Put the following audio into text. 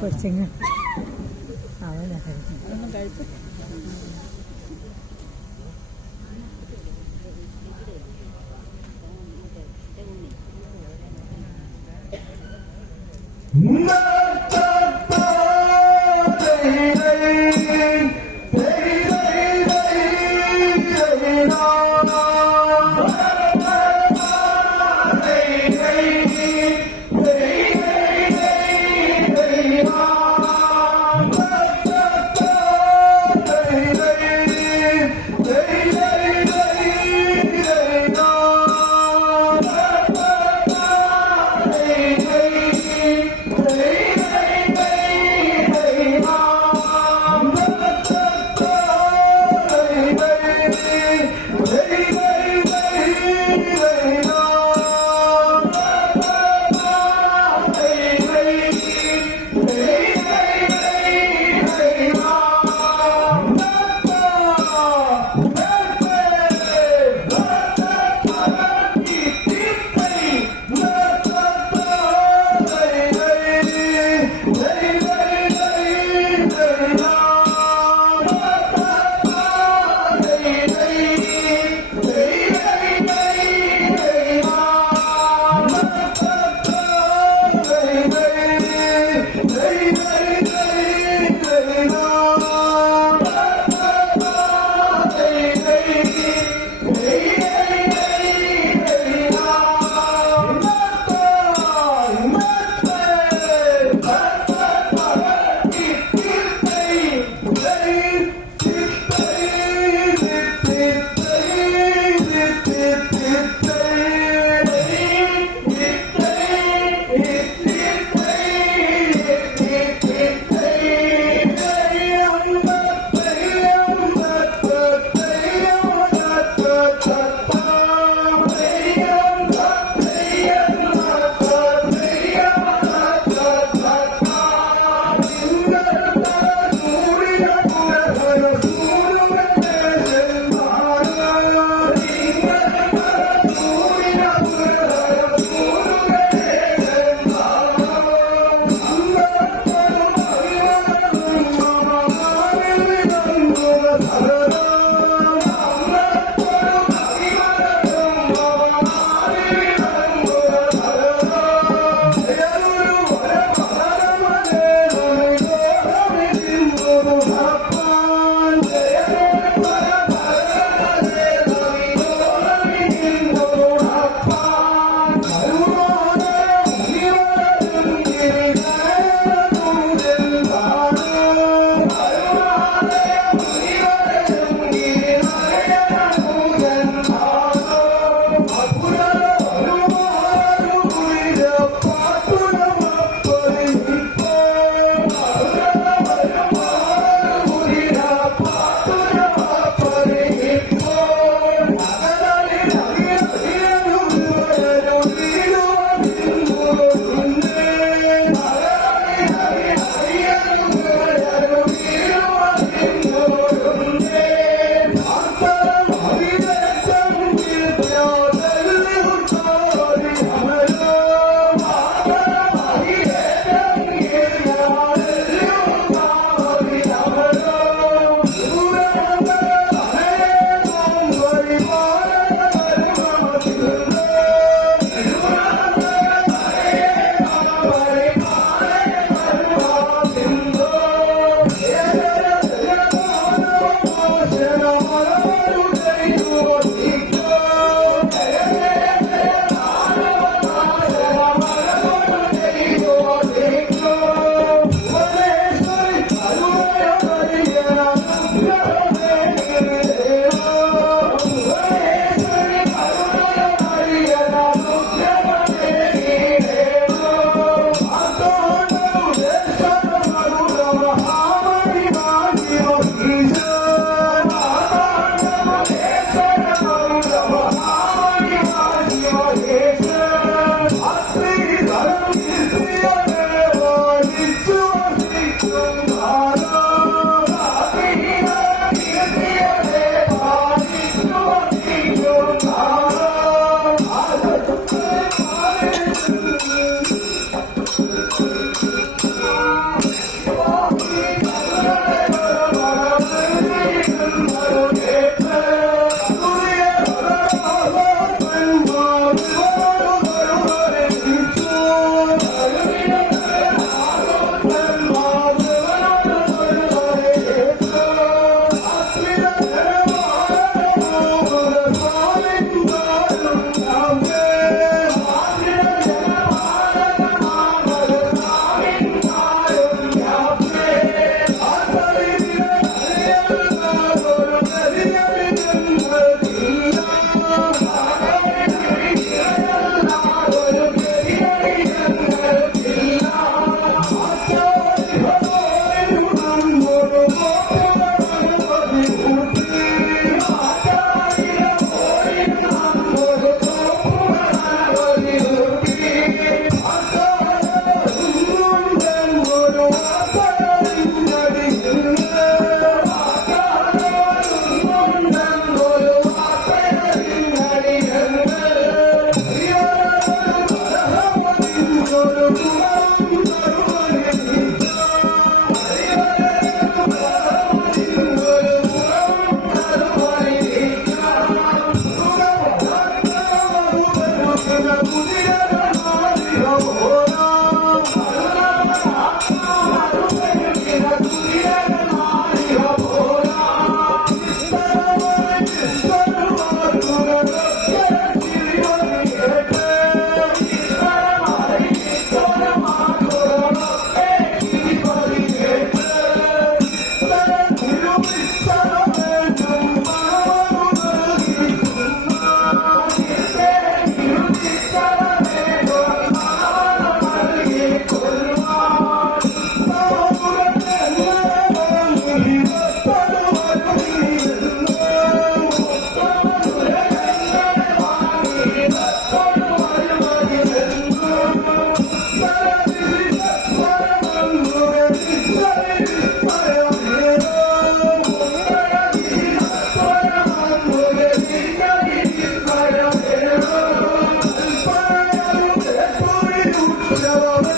Por Senhor. À. Hello.